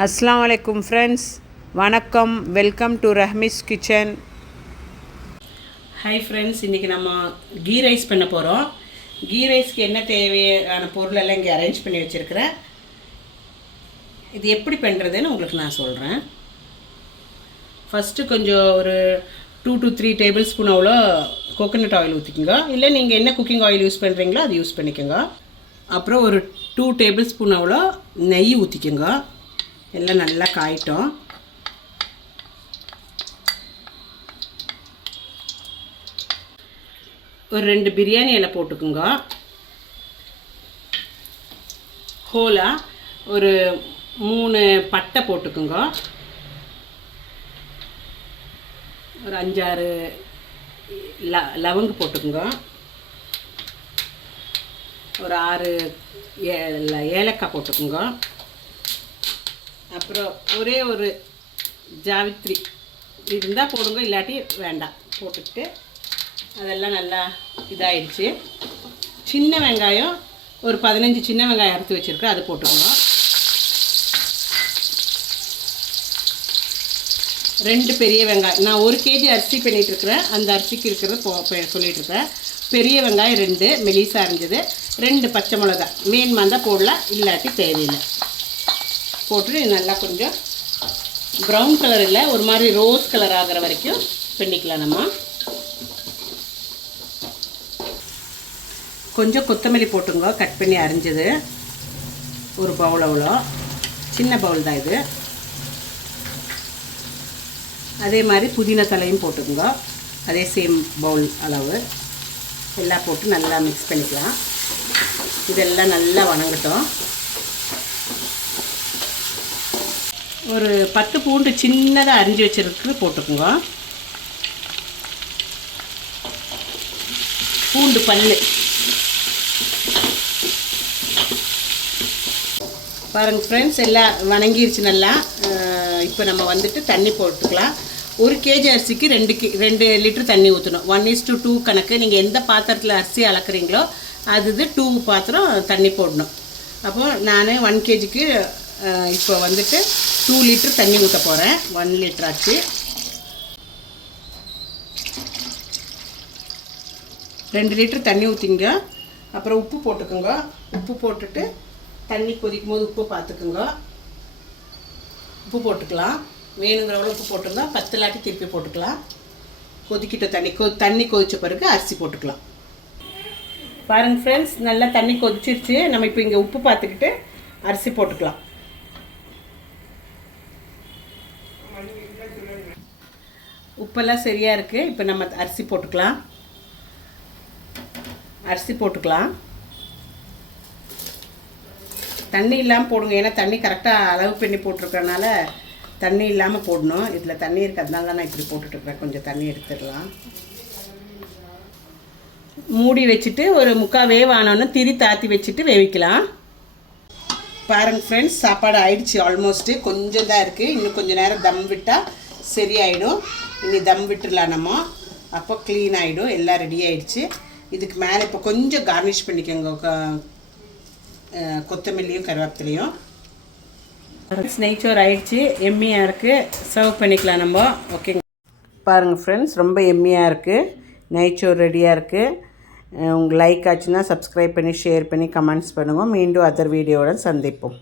அஸ்ஸலாமு அலைக்கும் ஃப்ரெண்ட்ஸ், வணக்கம். Welcome to Rahmi's kitchen. Hi friends, இன்றைக்கி நம்ம கீ ரைஸ் பண்ண போகிறோம். கீ ரைஸ்க்கு என்ன தேவையான பொருளெல்லாம் இங்கே அரேஞ்ச் பண்ணி வச்சுருக்கிறேன். இது எப்படி பண்ணுறதுன்னு உங்களுக்கு நான் சொல்கிறேன். ஃபஸ்ட்டு கொஞ்சம் ஒரு 2 to 3 டேபிள் ஸ்பூன் அவ்வளோ கோகோனட் ஆயில் ஊற்றிக்கோங்க. இல்லை நீங்கள் என்ன குக்கிங் ஆயில் யூஸ் பண்ணுறீங்களோ அது யூஸ் பண்ணிக்கோங்க. அப்புறம் ஒரு 2 டேபிள் ஸ்பூன் அவ்வளோ நெய் ஊற்றிக்கோங்க. எல்லாம் நல்லா காயிட்டோம். ஒரு 2 பிரியாணி இலை போட்டுக்குங்க. ஹோலா ஒரு 3 பட்டை போட்டுக்குங்க. ஒரு 5-6 லவங்கு போட்டுக்குங்க. ஒரு 6 ஏலக்காய் போட்டுக்குங்க. அப்புறம் ஒரே ஒரு ஜாவித்ரி இருந்தால் போடுங்க, இல்லாட்டி வேண்டாம். போட்டுக்கிட்டு அதெல்லாம் நல்லா இதாகிடுச்சு. சின்ன வெங்காயம் ஒரு 15 சின்ன வெங்காயம் அறுத்து வச்சுருக்கேன், அது போட்டுக்கோங்க. 2 பெரிய வெங்காயம், நான் 1 kg அரிசி பண்ணிகிட்ருக்கிறேன், அந்த அரிசிக்கு இருக்கிறத சொல்லிகிட்ருக்கேன். பெரிய வெங்காயம் 2 மெலிசாக இருந்தது. 2 பச்சை மிளகா வேணுமா இருந்தால் போடலாம், இல்லாட்டி தேவையில்லை. போட்டு நல்லா கொஞ்சம் ப்ரௌன் கலர் இல்லை, ஒரு மாதிரி ரோஸ் கலர் ஆகிற வரைக்கும் பண்ணிக்கலாம். நம்ம கொஞ்சம் கொத்தமல்லி போட்டுங்க, கட் பண்ணி அரிஞ்சது. ஒரு பவுல் அவ்வளோ, சின்ன பவுல் தான் இது. அதே மாதிரி புதினா தலையும் போட்டுக்குங்க, அதே சேம் பவுல் அளவு. எல்லாம் போட்டு நல்லா மிக்ஸ் பண்ணிக்கலாம். இதெல்லாம் நல்லா வணங்கட்டும். ஒரு 10 பூண்டு சின்னதாக அரிஞ்சு வச்சுருக்கு போட்டுக்குங்க. பூண்டு பல்லு பாருங்கள் ஃப்ரெண்ட்ஸ், எல்லாம் வணங்கிருச்சு நல்லா. இப்போ நம்ம வந்துட்டு தண்ணி போட்டுக்கலாம். 1 kg அரிசிக்கு 2 லிட்டர் தண்ணி ஊற்றணும். 1:2 கணக்கு. நீங்கள் எந்த பாத்திரத்தில் அரிசி அளக்குறீங்களோ அது 2 பாத்திரம் தண்ணி போடணும். அப்போது நான் 1 kgக்கு இப்போ வந்துட்டு 2 லிட்டர் தண்ணி ஊற்ற போகிறேன். 1 லிட்டர் ஆச்சு. 2 லிட்டர் தண்ணி ஊற்றிங்க. அப்புறம் உப்பு போட்டுக்கோங்க. உப்பு போட்டுட்டு தண்ணி கொதிக்கும் போது உப்பு பார்த்துக்குங்க. உப்பு போட்டுக்கலாம், வேணுங்கிறவளோ உப்பு போட்டுருந்தா 10 லாட்டி திருப்பி போட்டுக்கலாம். கொதிக்கிட்ட தண்ணி கொதித்த பிறகு அரிசி போட்டுக்கலாம். பாருங்கள் ஃப்ரெண்ட்ஸ், நல்லா தண்ணி கொதிச்சிருச்சு. நம்ம இப்போ இங்கே உப்பு பார்த்துக்கிட்டு அரிசி போட்டுக்கலாம். உப்பெல்லாம் சரியாக இருக்குது. இப்போ நம்ம அரிசி போட்டுக்கலாம். தண்ணி இல்லாமல் போடுங்க, ஏன்னா தண்ணி கரெக்டாக அளவு பண்ணி போட்டிருக்கறனால தண்ணி இல்லாமல் போடணும். இதில் தண்ணி இருக்கிறதுனால தான் நான் இப்படி போட்டுட்ருக்குறேன். கொஞ்சம் தண்ணி எடுத்துடலாம். மூடி வச்சுட்டு ஒரு 3/4 வேவானோன்னு திரி தாத்தி வச்சுட்டு வேவிக்கலாம். பாருங்கள் ஃப்ரெண்ட்ஸ், சாப்பாடு ஆயிடுச்சு. ஆல்மோஸ்ட்டு கொஞ்சம் தான் இருக்குது. இன்னும் கொஞ்சம் நேரம் தம் விட்டால் சரியாயிடும். இனி தம் விட்டுடலாம் நம்ம. அப்போ க்ளீன் ஆகிடும். எல்லாம் ரெடி ஆகிடுச்சு. இதுக்கு மேலே இப்போ கொஞ்சம் கார்னிஷ் பண்ணிக்கோங்க, கொத்தமல்லியும் கருவேப்பிலையும். நெய்ச்சோறு ஆயிடுச்சு. எம்மியாக இருக்குது. சர்வ் பண்ணிக்கலாம் நம்ம. ஓகேங்க. பாருங்கள் ஃப்ரெண்ட்ஸ், ரொம்ப எம்மியாக இருக்குது. நெய்ச்சோறு ரெடியாக இருக்குது. உங்களுக்கு லைக் ஆச்சுன்னா சப்ஸ்கிரைப் பண்ணி ஷேர் பண்ணி கமெண்ட்ஸ் பண்ணுங்கள். மீண்டும் அதர் வீடியோவுடன் சந்திப்போம்.